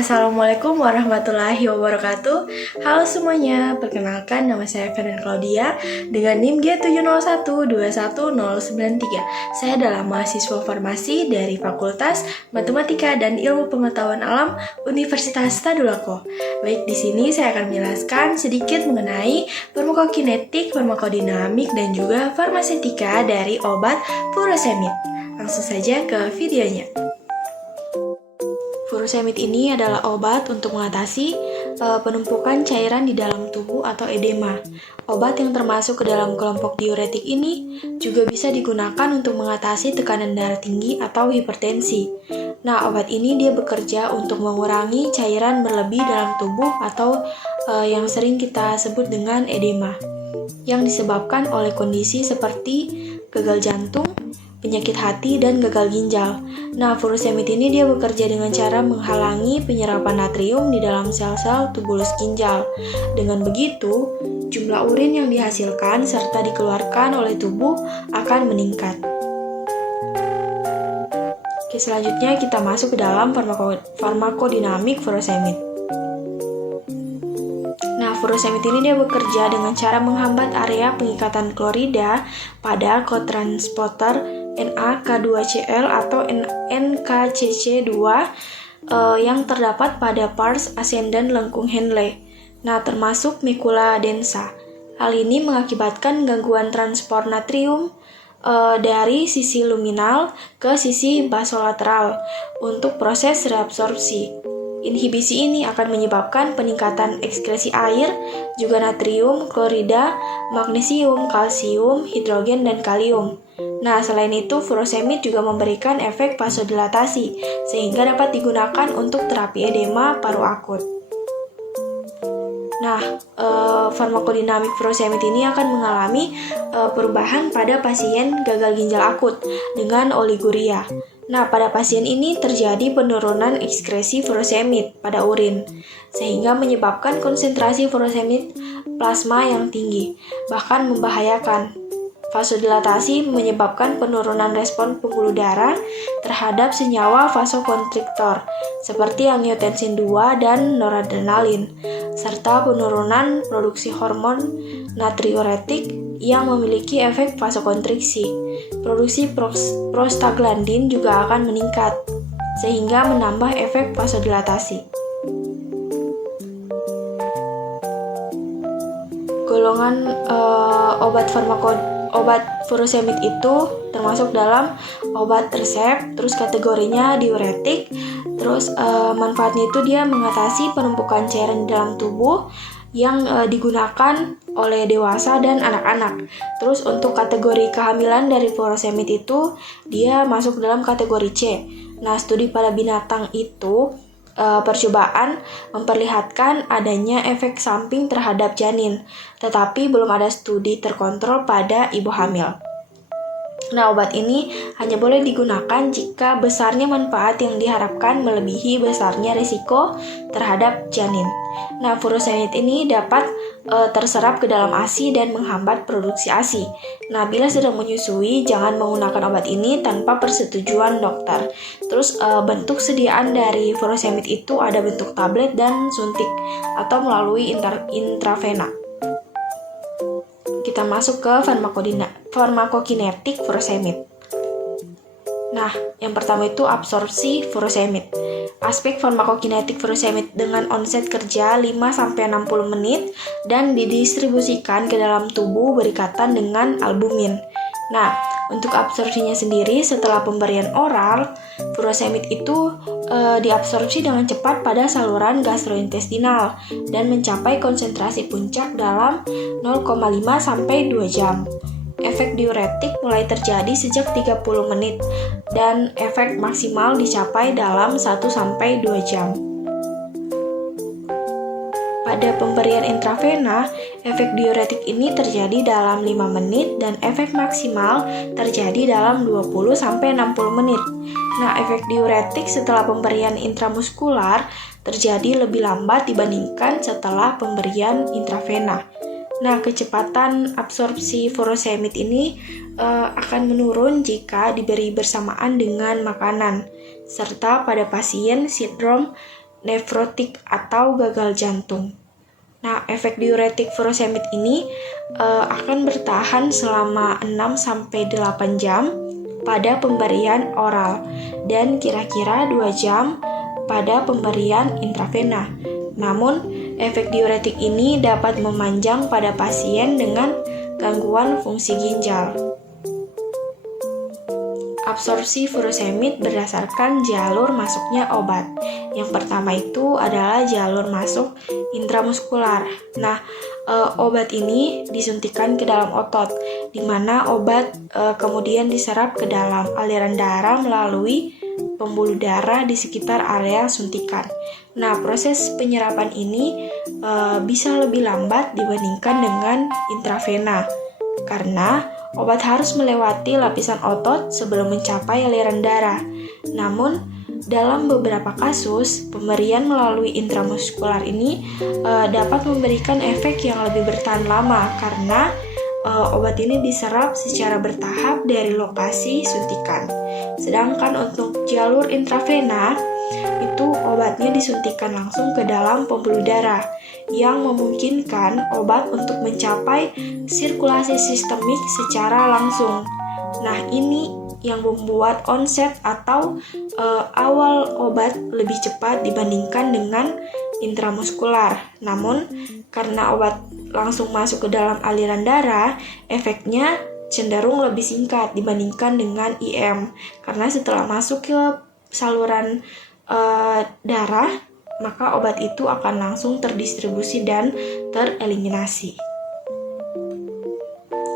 Assalamualaikum warahmatullahi wabarakatuh. Halo semuanya, perkenalkan nama saya Feren Claudia dengan NIM G701211093. Saya adalah mahasiswa farmasi dari Fakultas Matematika dan Ilmu Pengetahuan Alam Universitas Tadulako. Baik, di sini saya akan menjelaskan sedikit mengenai farmakokinetik, farmakodinamik, dan juga farmasetika dari obat furosemid. Langsung saja ke videonya. Furosemid ini adalah obat untuk mengatasi penumpukan cairan di dalam tubuh atau edema. Obat yang termasuk ke dalam kelompok diuretik ini juga bisa digunakan untuk mengatasi tekanan darah tinggi atau hipertensi. Nah, obat ini dia bekerja untuk mengurangi cairan berlebih dalam tubuh atau yang sering kita sebut dengan edema, yang disebabkan oleh kondisi seperti gagal jantung, penyakit hati, dan gagal ginjal. Nah, furosemid ini dia bekerja dengan cara menghalangi penyerapan natrium di dalam sel-sel tubulus ginjal. Dengan begitu, jumlah urin yang dihasilkan serta dikeluarkan oleh tubuh akan meningkat. Oke, selanjutnya kita masuk ke dalam farmakodinamik furosemid. Nah, furosemid ini dia bekerja dengan cara menghambat area pengikatan klorida pada kotransporter NaK2Cl atau NKCC2 yang terdapat pada pars ascendant lengkung Henle. Nah, termasuk makula densa. Hal ini mengakibatkan gangguan transport natrium dari sisi luminal ke sisi basolateral untuk proses reabsorpsi. Inhibisi ini akan menyebabkan peningkatan ekskresi air, juga natrium, klorida, magnesium, kalsium, hidrogen, dan kalium. Nah, selain itu, furosemid juga memberikan efek vasodilatasi, sehingga dapat digunakan untuk terapi edema paru akut. Nah, farmakodinamik furosemid ini akan mengalami perubahan pada pasien gagal ginjal akut dengan oliguria. Nah, pada pasien ini terjadi penurunan ekskresi furosemid pada urin, sehingga menyebabkan konsentrasi furosemid plasma yang tinggi, bahkan membahayakan. Vasodilatasi menyebabkan penurunan respon pembuluh darah terhadap senyawa vasokonstriktor, seperti angiotensin II dan noradrenalin, serta penurunan produksi hormon natriuretik yang memiliki efek vasokonstriksi. Produksi prostaglandin juga akan meningkat, sehingga menambah efek vasodilatasi. Golongan obat furosemid itu termasuk dalam obat resep, terus kategorinya diuretik, terus manfaatnya itu dia mengatasi penumpukan cairan di dalam tubuh yang digunakan oleh dewasa dan anak-anak. Terus untuk kategori kehamilan dari furosemid itu dia masuk dalam kategori C. Nah, studi pada binatang itu percobaan memperlihatkan adanya efek samping terhadap janin, tetapi belum ada studi terkontrol pada ibu hamil. Nah, obat ini hanya boleh digunakan jika besarnya manfaat yang diharapkan melebihi besarnya risiko terhadap janin. Nah, furosemid ini dapat terserap ke dalam ASI dan menghambat produksi ASI. Nah, bila sedang menyusui, jangan menggunakan obat ini tanpa persetujuan dokter. Terus bentuk sediaan dari furosemid itu ada bentuk tablet dan suntik atau melalui intravena. Kita masuk ke farmakokinetik furosemid. Nah, yang pertama itu absorpsi furosemid. Aspek farmakokinetik furosemid dengan onset kerja 5-60 menit dan didistribusikan ke dalam tubuh berikatan dengan albumin. Nah, untuk absorpsinya sendiri setelah pemberian oral, furosemid itu diabsorpsi dengan cepat pada saluran gastrointestinal dan mencapai konsentrasi puncak dalam 0,5-2 jam. Efek diuretik mulai terjadi sejak 30 menit dan efek maksimal dicapai dalam 1-2 jam. Pada pemberian intravena, efek diuretik ini terjadi dalam 5 menit dan efek maksimal terjadi dalam 20-60 menit. Nah, efek diuretik setelah pemberian intramuskular terjadi lebih lambat dibandingkan setelah pemberian intravena. Nah, kecepatan absorpsi furosemid ini akan menurun jika diberi bersamaan dengan makanan, serta pada pasien sindrom nefrotik atau gagal jantung. Nah, efek diuretik furosemid ini akan bertahan selama 6-8 jam pada pemberian oral dan kira-kira 2 jam pada pemberian intravena. Namun, efek diuretik ini dapat memanjang pada pasien dengan gangguan fungsi ginjal. Absorpsi furosemid berdasarkan jalur masuknya obat. Yang pertama itu adalah jalur masuk intramuskular. Nah, obat ini disuntikan ke dalam otot, di mana obat kemudian diserap ke dalam aliran darah melalui pembuluh darah di sekitar area suntikan. Nah, proses penyerapan ini bisa lebih lambat dibandingkan dengan intravena, karena obat harus melewati lapisan otot sebelum mencapai aliran darah. Namun, dalam beberapa kasus, pemberian melalui intramuskular ini dapat memberikan efek yang lebih bertahan lama karena obat ini diserap secara bertahap dari lokasi suntikan. Sedangkan untuk jalur intravena, itu obatnya disuntikan langsung ke dalam pembuluh darah yang memungkinkan obat untuk mencapai sirkulasi sistemik secara langsung. Nah, ini yang membuat onset atau awal obat lebih cepat dibandingkan dengan intramuskular. Namun, karena obat langsung masuk ke dalam aliran darah, efeknya cenderung lebih singkat dibandingkan dengan IM. Karena setelah masuk ke saluran darah, maka obat itu akan langsung terdistribusi dan tereliminasi.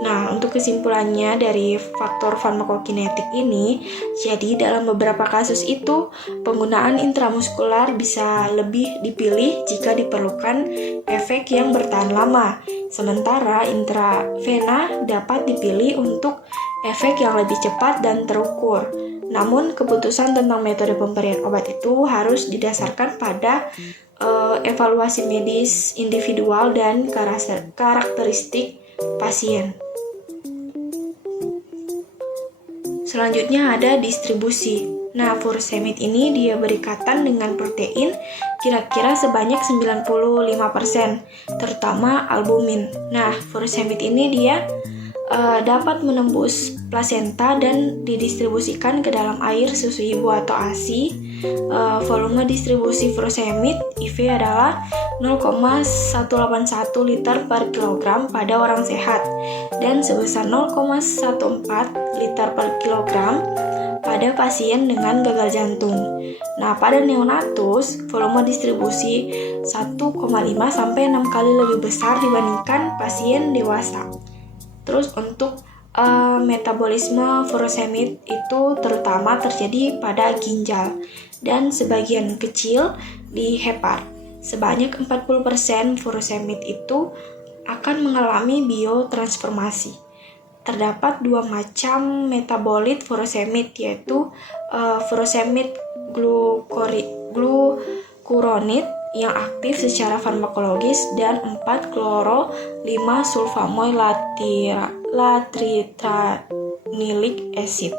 Nah, untuk kesimpulannya dari faktor farmakokinetik ini, jadi dalam beberapa kasus itu, penggunaan intramuskular bisa lebih dipilih jika diperlukan efek yang bertahan lama, sementara intravena dapat dipilih untuk efek yang lebih cepat dan terukur. Namun, keputusan tentang metode pemberian obat itu harus didasarkan pada evaluasi medis individual dan karakteristik pasien. Selanjutnya ada distribusi. Nah, furosemid ini dia berikatan dengan protein kira-kira sebanyak 95%, terutama albumin. Nah, furosemid ini dia dapat menembus plasenta dan didistribusikan ke dalam air susu ibu atau ASI. Volume distribusi furosemid IV adalah 0,181 liter per kilogram pada orang sehat dan sebesar 0,14 liter per kilogram pada pasien dengan gagal jantung. Nah, pada neonatus, volume distribusi 1,5 sampai 6 kali lebih besar dibandingkan pasien dewasa. Terus untuk metabolisme furosemid itu terutama terjadi pada ginjal dan sebagian kecil di hepar. Sebanyak 40% furosemid itu akan mengalami biotransformasi. Terdapat dua macam metabolit furosemid, yaitu furosemid glukuronid yang aktif secara farmakologis dan 4-kloro-5-sulfamoy latritranilic acid.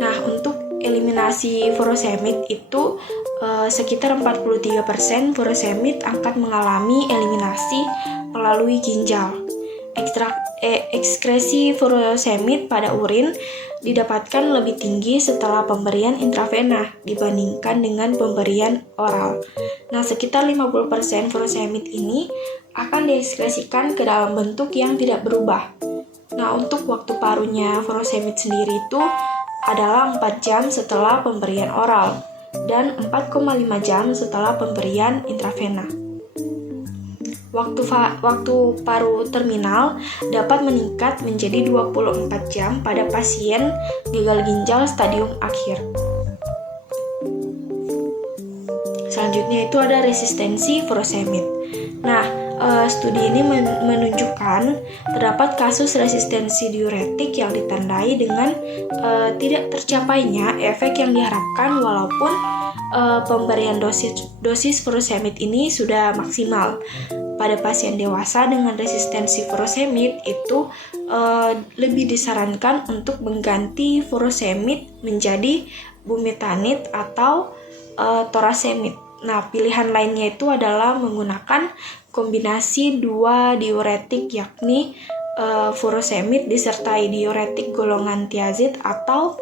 Nah, untuk eliminasi furosemid itu sekitar 43% furosemid akan mengalami eliminasi melalui ginjal. Ekskresi furosemid pada urin didapatkan lebih tinggi setelah pemberian intravena dibandingkan dengan pemberian oral. Nah, sekitar 50% furosemid ini akan diekskresikan ke dalam bentuk yang tidak berubah. Nah, untuk waktu parunya furosemid sendiri itu adalah 4 jam setelah pemberian oral dan 4,5 jam setelah pemberian intravena. Waktu paru terminal dapat meningkat menjadi 24 jam pada pasien gagal ginjal stadium akhir. Selanjutnya itu ada resistensi furosemid. Nah, studi ini menunjukkan terdapat kasus resistensi diuretik yang ditandai dengan tidak tercapainya efek yang diharapkan walaupun pemberian dosis furosemid ini sudah maksimal. Pada pasien dewasa dengan resistensi furosemid itu lebih disarankan untuk mengganti furosemid menjadi bumetanid atau torasemid. Nah, pilihan lainnya itu adalah menggunakan kombinasi dua diuretik, yakni furosemid disertai diuretik golongan tiazid atau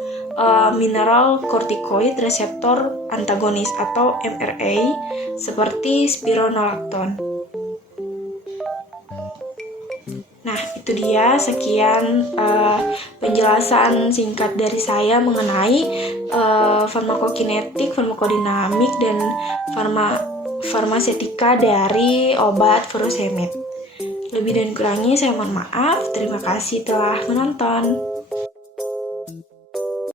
mineral kortikoid reseptor antagonis atau MRA seperti spironolakton. Nah, itu dia sekian penjelasan singkat dari saya mengenai farmakokinetik, farmakodinamik, dan farmasetika dari obat furosemid. Lebih dan kurangnya saya mohon maaf. Terima kasih telah menonton.